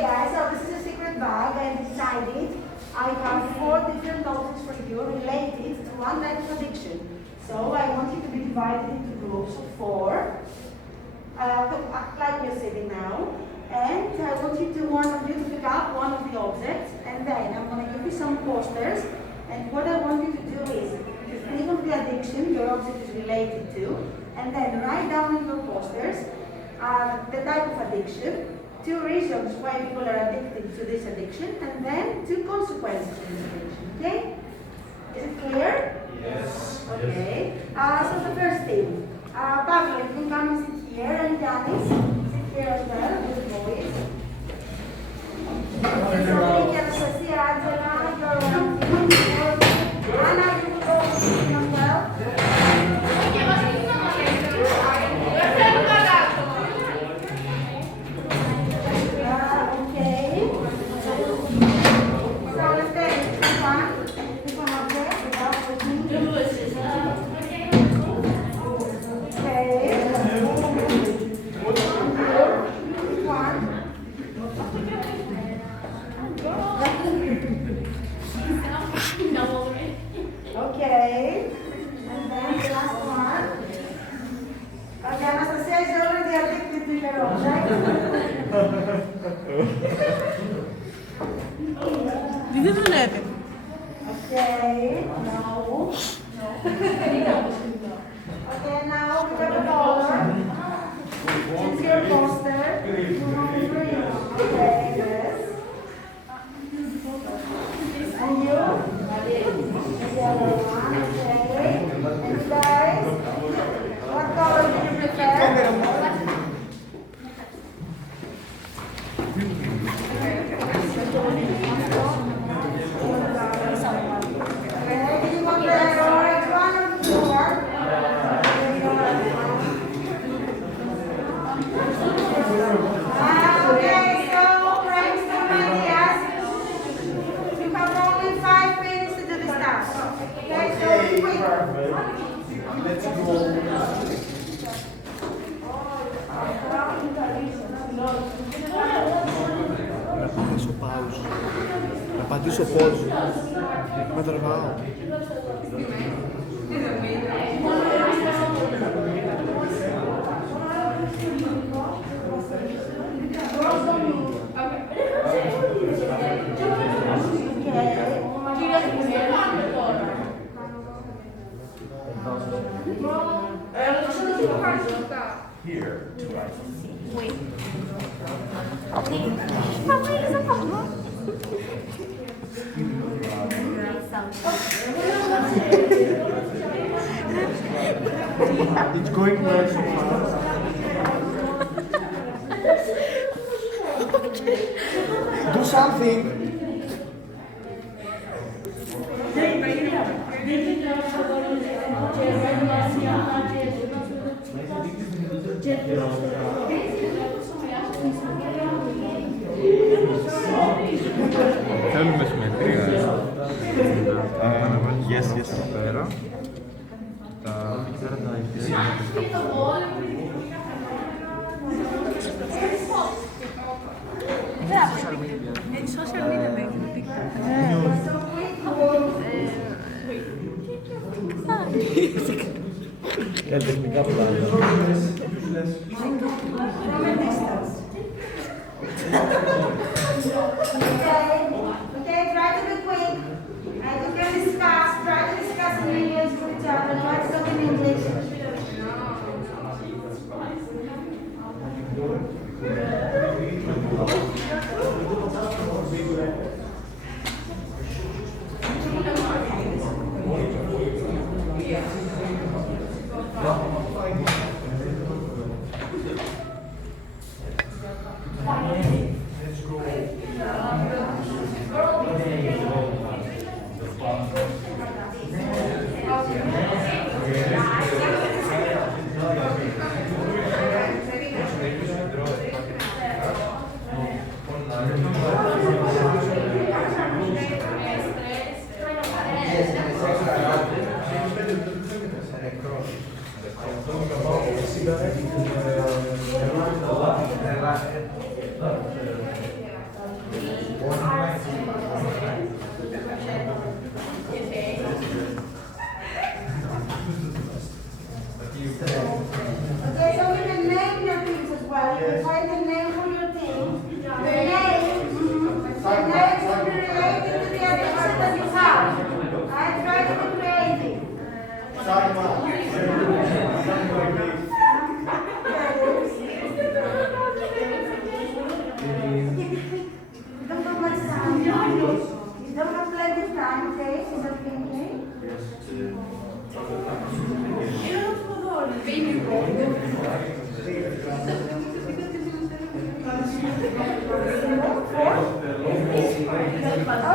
guys, so this is a secret bag. I decided I have 4 different topics for you related to one type of addiction. So I want you to be divided into groups of 4, like you're sitting now. And I want one of you to pick up one of the objects, and then I'm going to give you some posters. And what I want you to do is to think of the addiction your object is related to, and then write down in your posters the type of addiction, 2 reasons why people are addicted to this addiction, and then 2 consequences of this addiction. Okay? Is it clear? Yes. Okay. So the first thing, Pavlo, you can come and sit here, and Yanis, sit here as well with the boys. Anastasia, Angela, you're Anna, you will go sit as well. Okay, and then the last one. Okay, Anastasia is already addicted to her own, right? Okay, now. Okay, now we have a color. It's your poster. Okay, yes. And you? The other one, okay. And you guys, what color do you prefer? Okay, do you want the orange one or the blue one? Okay, so brainstorm ideas. You have only 5 minutes to do this task. Okay, so quick. Let's go. Να πατήσω pause. Να πατήσω pause. Με τραβάω. Here. Wait. Mamma, cosa fanno? It's going well so far. Do something. Θέλουμε συμμετρία. Yes, yes. Εδώ πέρα. Εκεί πέρα τα υπηρεσία. Social media δεν είναι Κάτι τεχνικά πράγματα. Okay, try to be quick. You can discuss, try to discuss in English with each other, try to talk in English. Keep it quick. You don't have much time. You don't have plenty of time, okay? Is that okay?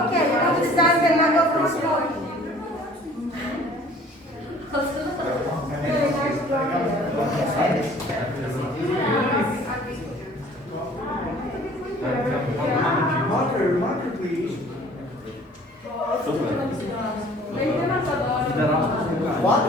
Okay, you have to start the level from small. Marker, please. What?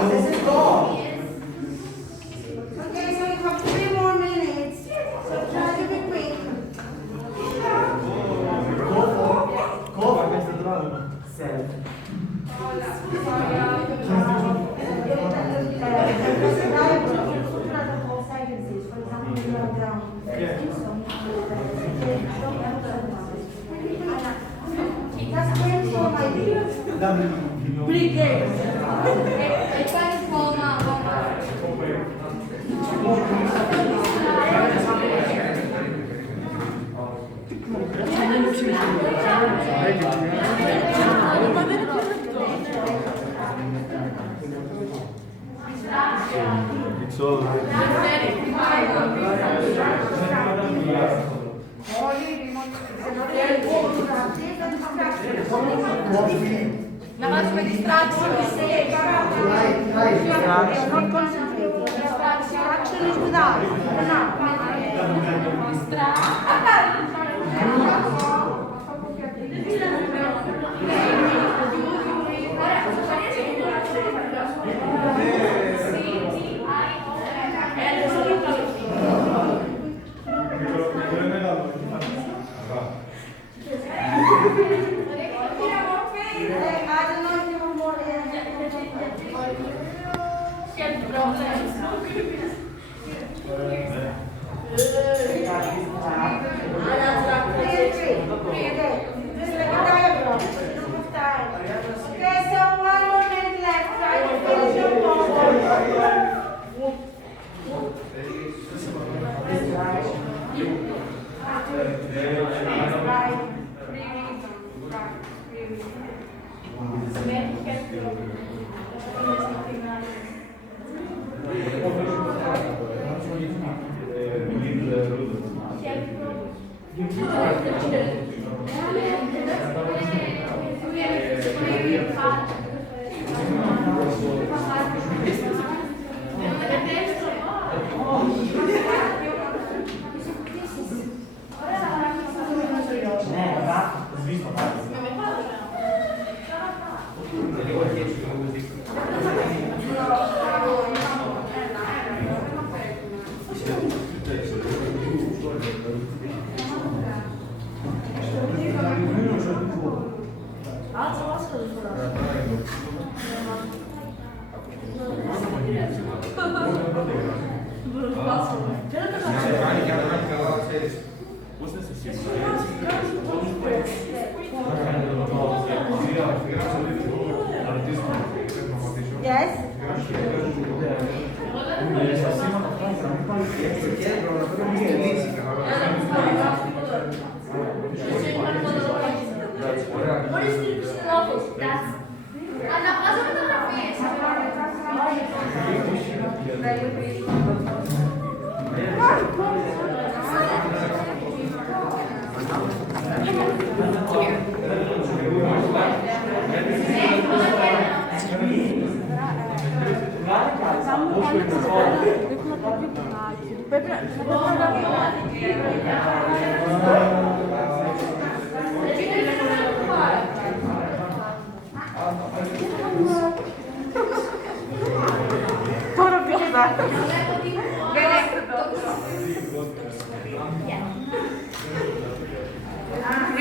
This is all. Okay, so you have 3 more minutes. So try to be quick. That's very cool idea. La massima distrazione. You're not concentrating. Distraction is without. I don't know if you want more. Okay, so 1 more minute left. Try to finish your poem. Yes? What is the levels? That's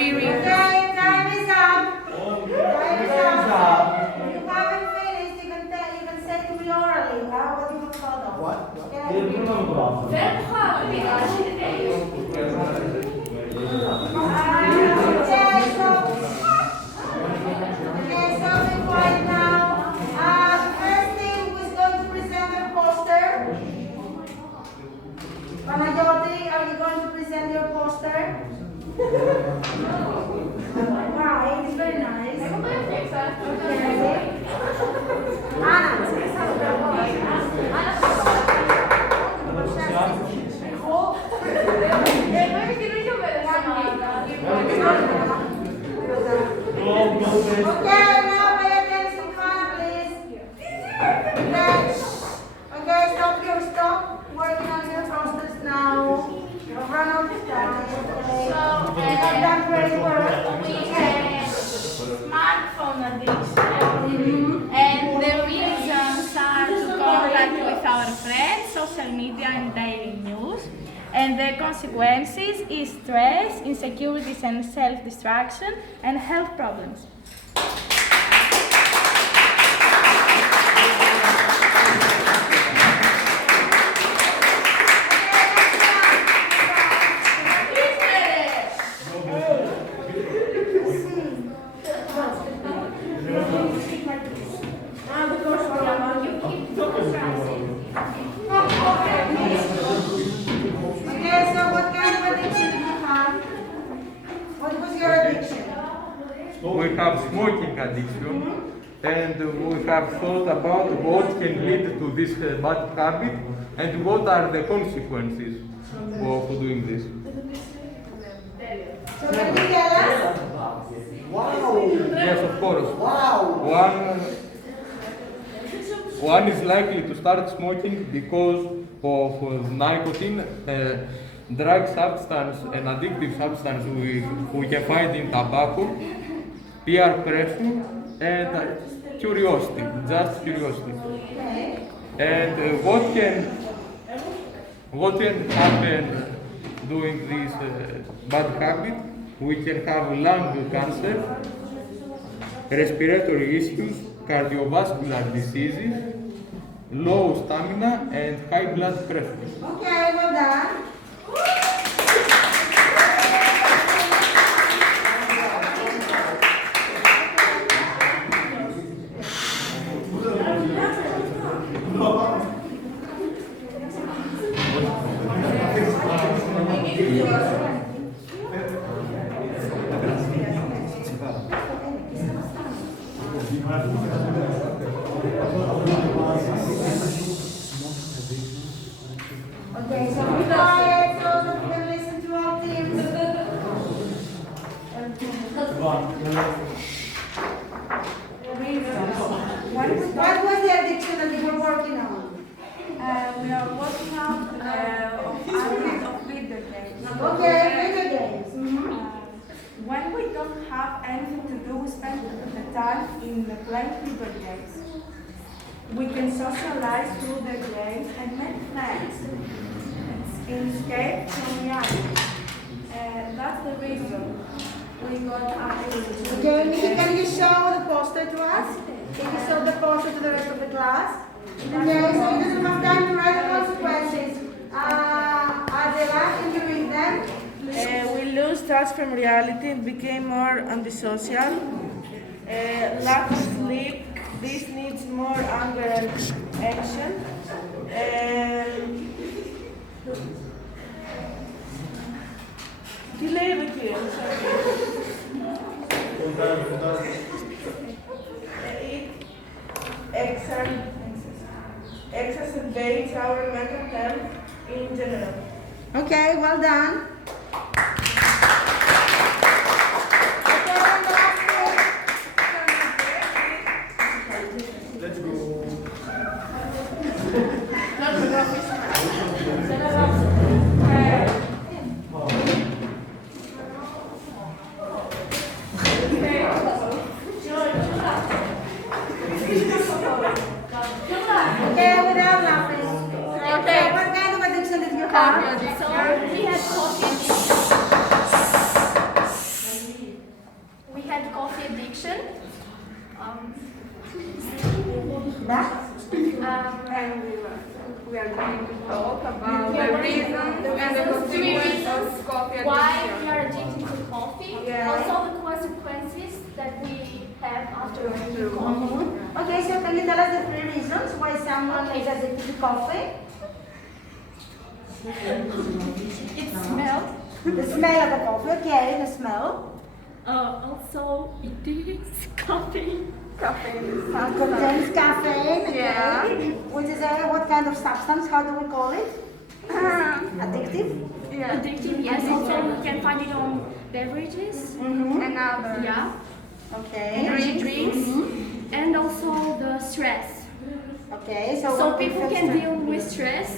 Okay, time. media and daily news. And the consequences is stress, insecurities and self-destruction, and health problems. Okay, so what kind of addiction did you have? What was your addiction? We have smoking addiction, and we have thought about what can lead to this bad habit and what are the consequences of doing this. So can you tell us? Wow. Yes, of course. Wow. One is likely to start smoking because of nicotine, drug substance, an addictive substance we can find in tobacco, peer pressure, and curiosity, just curiosity. Okay. And what can happen doing this bad habit? We can have lung cancer, respiratory issues, cardiovascular diseases, low stamina, and high blood pressure. Okay, well done. Okay, so be quiet so that we can listen to our teams. What was the addiction that you were working on? We are working out of video games. Okay, video games. When we don't have anything to do, we spend the time in playing video games. We can socialize through the games and make friends. Escape from reality. That's the reason we got active. Okay, Nikki, can you show the poster to us? Can you show the poster to the rest of the class? Okay, so you doesn't have time to write the consequences. Adela, can you read them? We lose touch from reality and became more antisocial. Lack of sleep, this needs more anger and action. Τι λέει εδώ κύριε, exacerbates our mental health in general. Okay, well done. Okay, and the last one. Let's go. Okay, without laughing. Okay, what kind of addiction did you have? So we had coffee addiction. We had coffee addiction. That? And we are going to talk about the reason and the Three consequences reasons of coffee why addiction. we are addicted to coffee. Yeah. Also the consequences that we have after drinking coffee. Okay, so can you tell us the 3 reasons why someone is addicted to coffee? It smells. The smell of the coffee, okay, the smell. Also it is coffee. Contains caffeine, okay. Yeah. Which is what kind of substance? How do we call it? Addictive? Yeah. Addictive, yes. Also you can find it on beverages. And other. Yeah. Okay. Energy drinks. And also the stress. Okay, So what people affects can them? deal with stress.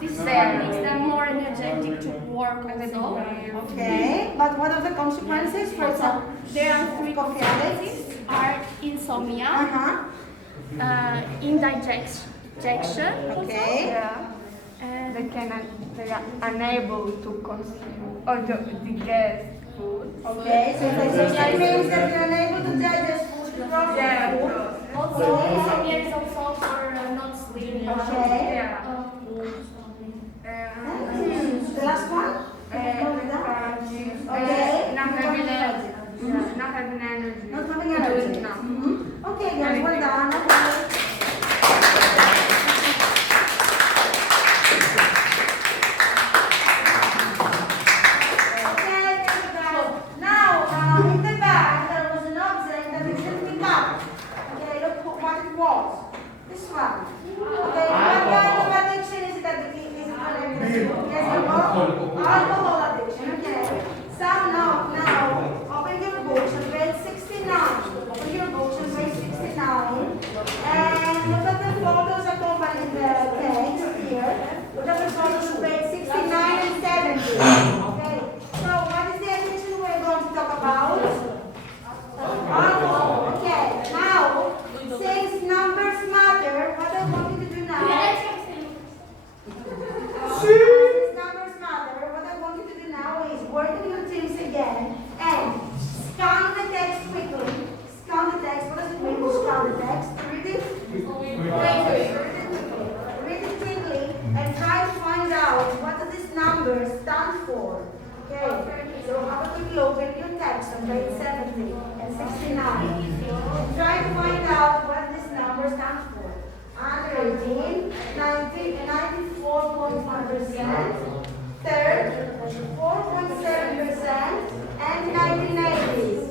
This makes them more energetic to work also. Okay, but what are the consequences? For example, There are 3 coffee consequences. Are insomnia, indigestion, Okay. Yeah. They are unable to consume or to digest food. Okay, so that means that you're unable to digest food properly. Also, some years of salt or not sleeping. Okay. Yeah. The last one? Okay. Not having energy. Not having energy. Not having energy. No. Okay, guys, well done. Okay. In the back, there was an object that we should pick up. Okay, look what it was. This one. Okay, what kind of addiction is it that is it connected to? Yes, alcohol addiction. Okay. So now, open your books on page 69. Open your books on page 69. And look at the photos accompanying the text here. Look at the photos on page 69 and 70. Okay. So what is the addiction we're going to talk about? Alcohol. Okay. Now, since numbers matter, what I want you to do now? Since numbers matter, what I want you to do now is work in your teams again and scan the text quickly. Scan the text. What does it mean to scan the text? Read it. Read it quickly and try to find out what do these numbers stand for. Okay. So have a quick look at your text on page 70 and 69. And try to find out what this number stands for. Under 18, 94.1%, third, 4.7%, and 1980s.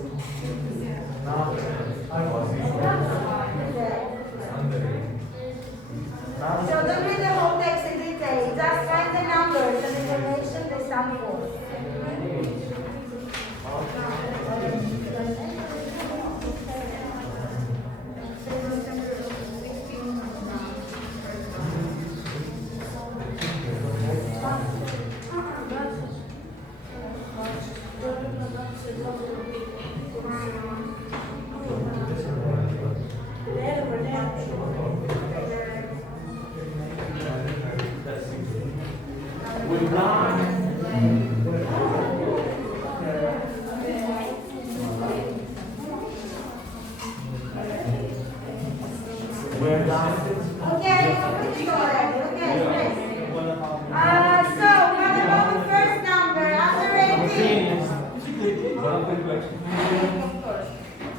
So don't read the whole text in detail. Just find the numbers and information they stand for. Okay, already. Okay, great. So, what about the first number? Under 18.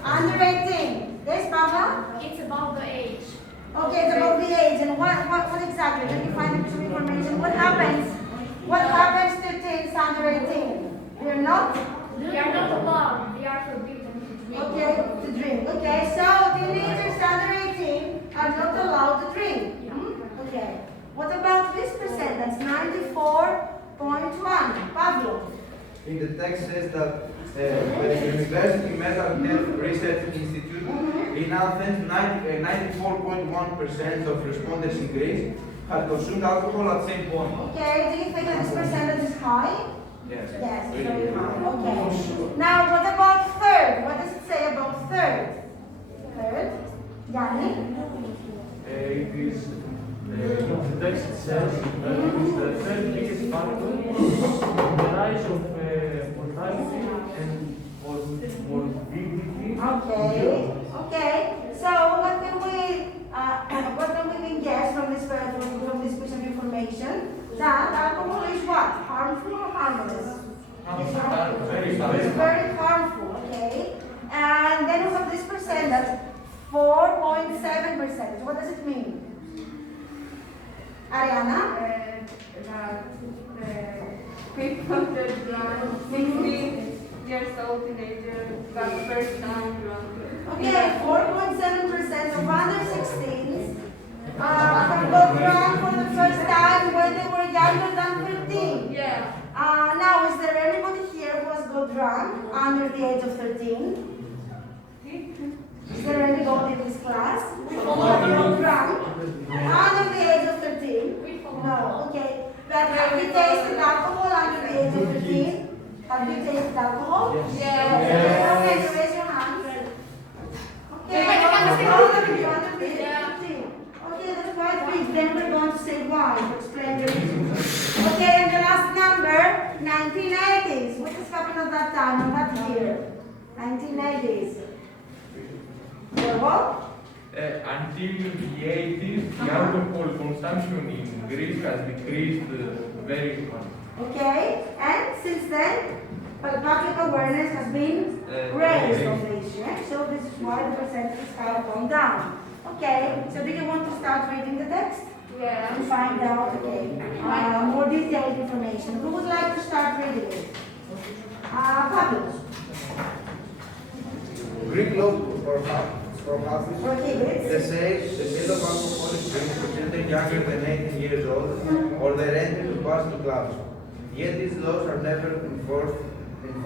Under 18. Yes, Papa? It's about the age. Okay, it's about the age. And what exactly? Let me find some information. What happens? What happens to teens under 18? They're not? They are not allowed. They are forbidden to drink. Okay, to drink. Okay, so teenagers under 18 are not allowed to drink. Okay. What about this percent? That's 94.1. Pablo. In the text says that the University Mental Health Research Institute in Athens, 94.1% of respondents in Greece had consumed alcohol at the same point. Okay, do you think that this percentage is high? Yes. Yes, it's very high. Okay. Now, what about third? What does it say about third? Third? Yanni? It is, the text says that it is the third biggest factor in the rise of mortality and morbidity. Okay. Okay. So, what can we guess from this piece of information? That alcohol is what? Harmful or harmless? It's very harmful. Okay. And then we have this percent. That's 4.7%. What does it mean? Ariana? People that drunk, 16 years old teenagers, got first time drunk. Okay, 4.7% of under 16s have got drunk for the first time when they were younger than 13. Yeah. Now, is there anybody here who has got drunk under the age of 13? Is there anybody in this class who has got drunk under the age of 13? No, okay. But have you tasted alcohol under the age of 13? Have you tasted alcohol? Yes. Okay, you raise your hands. Okay, all of you under the age of 13. Okay, that's quite big. Then we're going to say why to explain the reason. Greece? What? Until the 80s, the alcohol consumption in Greece has decreased very much. Okay, and since then, public awareness has been raised on the issue, eh? So this is why the percentages have gone down. Okay, so do you want to start reading the text? Yeah. And find out, okay, more detailed information. Who would like to start reading it? Pablo. Greek law for houses. Prohibits. They say the sale of alcoholic drinks to children younger than 18 years old or their entry to bars and clubs. Yet these laws are never enforced and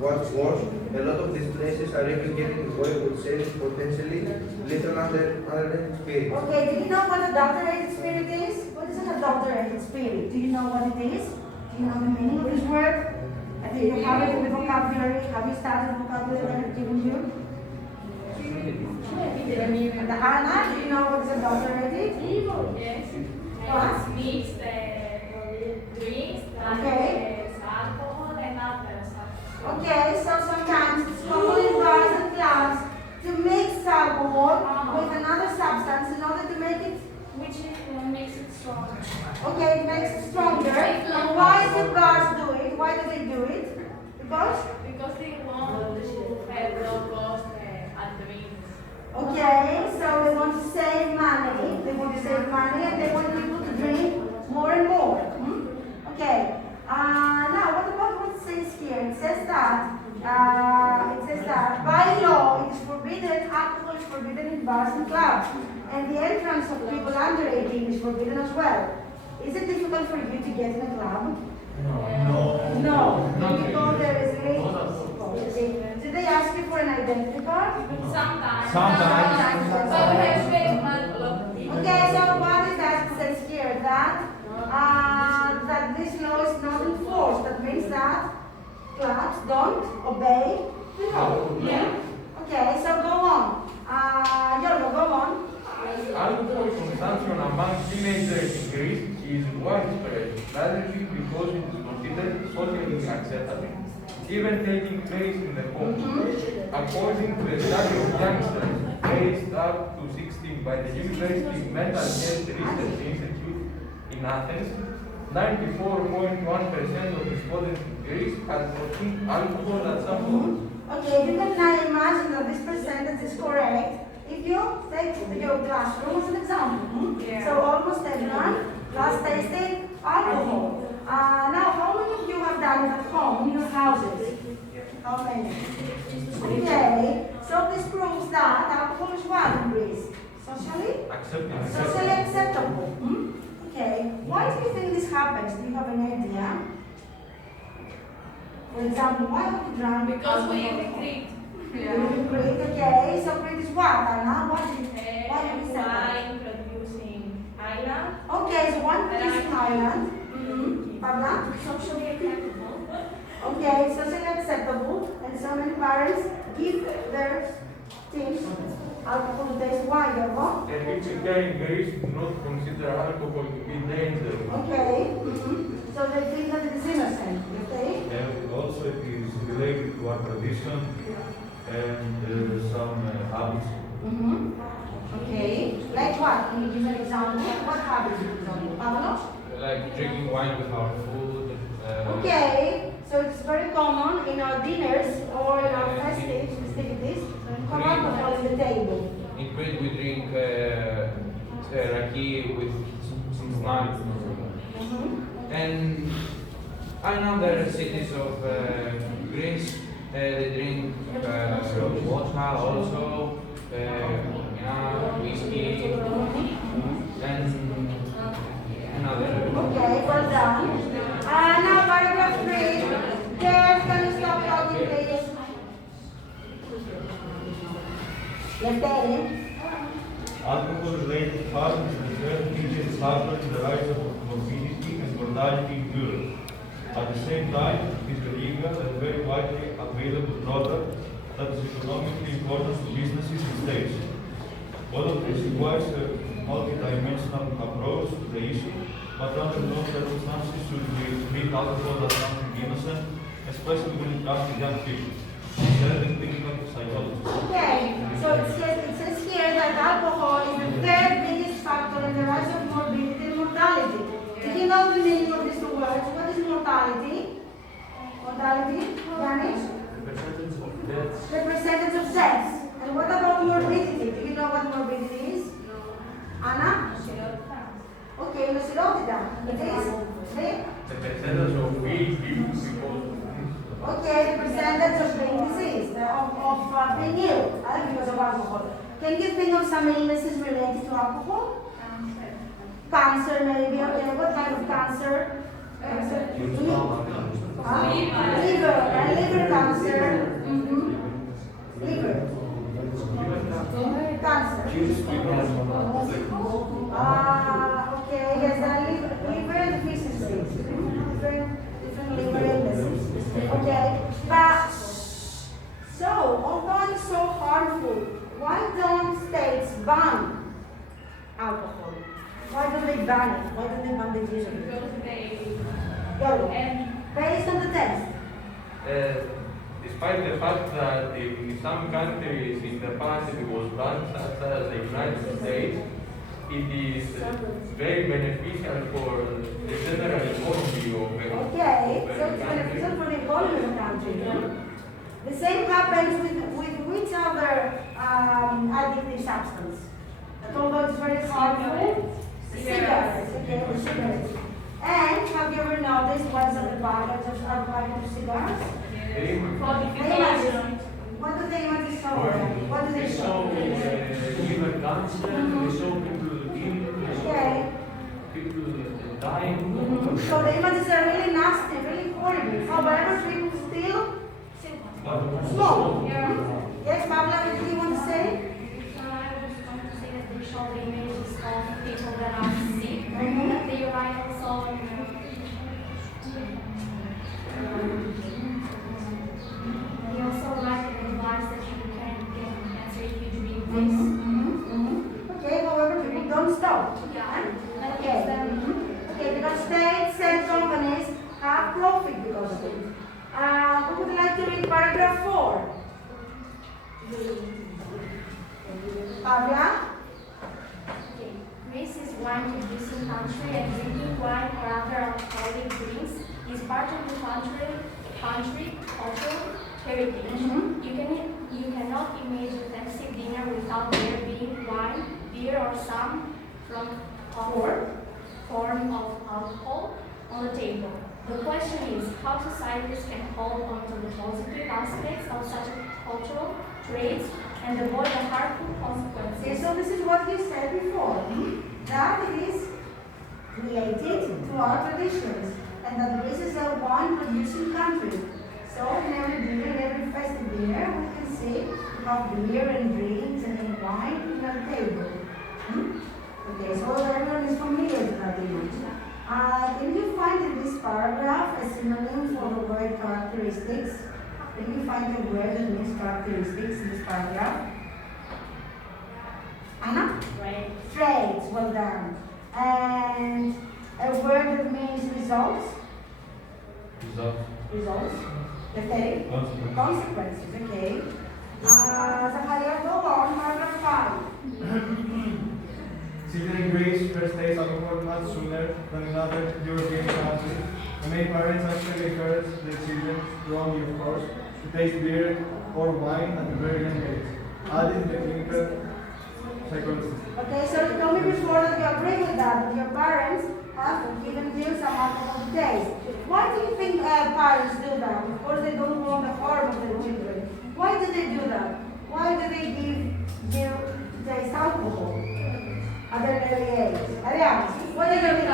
what's worse, a lot of these places are even getting away with selling potentially little underage spirits. Okay, do you know what adulterated spirit is? What is an adulterated spirit? Do you know what it is? Do you know the meaning of this word? I think you have it in the vocabulary. Have you started the vocabulary that I've given you? And Anna, do you know what is adulterated? Yes. What? Mixed drinks, Okay. alcohol and others. Okay, so sometimes it's common in bars and clubs to mix alcohol with another substance in order to make it, Which makes it stronger. okay, it makes it stronger. And why do bars do it? Why do they do it? Because? Because they want to have low cost drinks. Okay, so they want to save money. They want to save money and they want people to drink more and more. Okay. Now, what about what it says here? It says that by law it is forbidden. Alcohol is forbidden in bars and clubs, and the entrance of people under 18 is forbidden as well. Is it difficult for you to get in a club? No. When you go there, is it? Did they ask you for an identity card? Sometimes. Sometimes. But we have very much of people. Okay, so what is that? It says here that this law is not enforced. That means that clubs don't obey the law. Yeah. Okay, so go on. Yorgo, go on. Alcohol consumption among teenagers in Greece is widespread, largely because it is considered socially acceptable, even taking place in the home. According to a study of youngsters aged up to 16 by the University Mental Health Research Institute in Athens, 94.1% of respondents in Greece had consumed alcohol at some point. Okay, you can now imagine that this percentage is correct if you take your classroom as an example. Yeah. So almost everyone has tasted alcohol. Now, how many of you have done it at home, in your houses? How many? Okay, so this proves that alcohol is what in Greece? Socially acceptable. Okay, why do you think this happens? Do you have an idea? For example, why have you drunk Because we alcohol? immigrate. Crete, okay. So Crete is what, Anna? What do you say? Wine producing island. Okay, so one producing island. Pabla? Socially acceptable. Okay, socially acceptable. And so many parents give their teams alcohol to taste wine, Yorgo. And people here in Greece do not consider alcohol to be dangerous. Okay. So they think that it is innocent, okay? And also it is related to our tradition and some habits. Okay. Like what? Can you give an example? What habits, for example? Pablo? Like drinking wine with our food. Okay, so it's very common in our dinners or in our festivities to have alcohol on the table. In Crete we drink raki with snacks. And I know there are cities of Greece, they drink vodka also, whiskey, and other. Okay, well done. Now paragraph 3. Girls, can you stop talking, please? Lefteris. Alcohol-related hazards refer to factor in the rise of morbidity and mortality in Europe. At the same time, it is a legal and very widely available product that is economically important to businesses and states. All of this requires a multi-dimensional approach to the issue, but under no circumstances should we treat alcohol as something innocent, especially when it comes to young people. Certain clinical Okay, so it says here that alcohol is the third biggest factor in the rise of morbidity and mortality. Do you know the meaning of these two words? What is mortality? Mortality, Janice? The percentage of deaths. And what about morbidity? Do you know what morbidity is? Anna? Okay, let's wrote it down. It is The percentage of weak people because okay, the percentage of being diseased, of being ill because of alcohol. Can you think of some illnesses related to alcohol? Cancer, maybe. Okay, what kind of cancer? Liver cancer. Liver. Cancer. Okay, yes, liver deficiency. Different liver illnesses. Okay, but so although it's so harmful, why don't states ban alcohol? Why do they ban it? Why do they ban the use of it? Because they Based on the test. Despite the fact that in some countries in the past it was banned, such as the United States, it is very beneficial for the general economy of the Okay, so it's country. beneficial for the economy of the country. The same happens with which other addictive substance? That although it's very harmful, cigarettes. Okay, the cigarettes. And have you ever noticed what's on the package of cigars? What do they want to show? What do they They show? show liver cancer, they show people ill, they show Okay. people dying. So the images are really nasty, really horrible. However, people still smoke. Yes, Pablo, what do you want to say? I was going to say that they show the images of people that are sick, but they write also they also write an advice that you can get cancer if you drink this. Okay, however, people don't stop. Yeah, Okay. Okay, because states and companies have profit because of it. Who would like to read paragraph 4? Pabla? Greece is wine-producing country, and drinking wine or other alcoholic drinks is part of the country cultural heritage. You cannot imagine festive dinner without there being wine, beer, or some form of alcohol on the table. The question is how societies can hold on to the positive aspects of such cultural traits and avoid the harmful consequences. Okay, so this is what you said before, that it is related to our traditions, and that Greece is a wine-producing country. So in every dinner, in every festive dinner, we can see we have beer and drinks and wine on our table. Okay, so everyone is familiar with that image. Can you find in this paragraph a synonym for the word characteristics? Can you find a word that means characteristics in this paragraph? Anna? Traits, well done. And a word that means results? Results. Okay. Consequences, okay. Zachariah, go on, paragraph 5. Children in Greece first taste alcohol much sooner than in other European countries. The main parents actually encourage their children, wrongly of course, to taste beer or wine at a very young age, adding the clinical psychologist. Okay, so you told me before that you agree with that your parents have given you some alcohol to taste. Why do you think parents do that? Of course, they don't want the harm of their children. Why do they do that? Why do they give you to taste alcohol at an early age? Ariana, what do you think?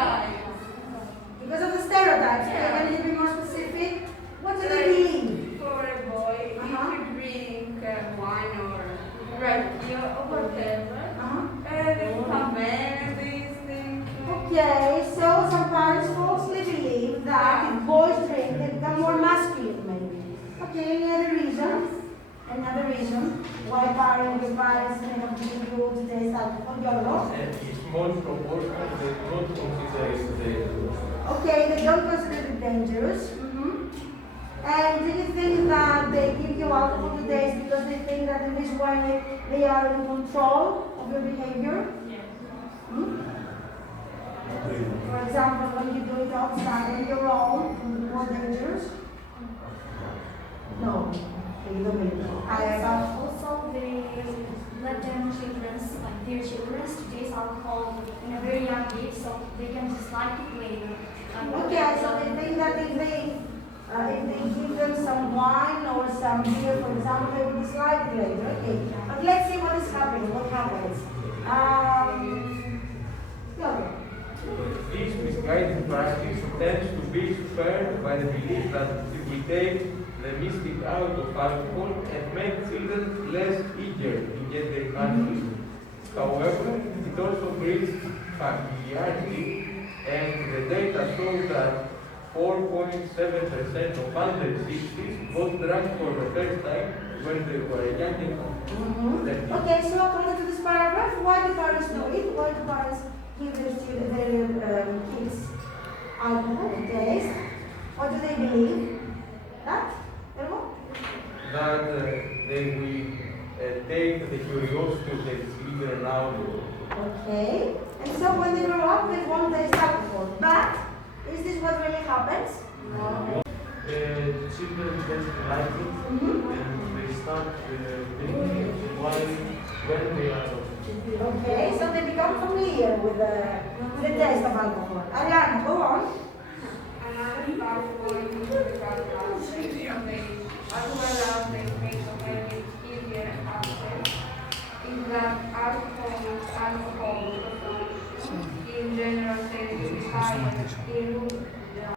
Because of the stereotypes. Okay, can you be more specific? What do they mean? For a boy, if you drink wine or red beer or whatever, they will have these things. Okay, so some parents falsely believe that if boys drink, they become more masculine, maybe. Okay, any other reason? Another reason why your parents may have given you to taste alcohol? And it's more proportional, they don't consider it dangerous. Okay, they don't consider it dangerous. And do you think that they give you alcohol to taste because they think that in this way they are in control of your behavior? Yes. Hmm? For example, when you do it outside on your own, more dangerous? No, they don't believe it. Also, they let them like their children to taste alcohol in a very young age, so they can dislike it later. Okay, so they think that if they give them some wine or some beer, for example, they will dislike it later. Okay, but let's see what is happening. What happens? Go. This misguided practice tends to be spurred by the belief that it will take the mystic out of alcohol and make children less eager to get their hands on it. However, it also breeds familiarity, and the data shows that 4.7% of under 60s bought drugs for the first time when they were young. Okay, so according to this paragraph, why do parents do it? Why do parents give their kids alcohol to taste? What do they believe? That? That they will take the curiosity of the children out. Okay. And so when they grow up, they won't taste alcohol. But is this what really happens? No. Children get to like it, and they start drinking it when they are Okay, so they become familiar with the taste of alcohol. Ariana, go on. Another powerful alcohol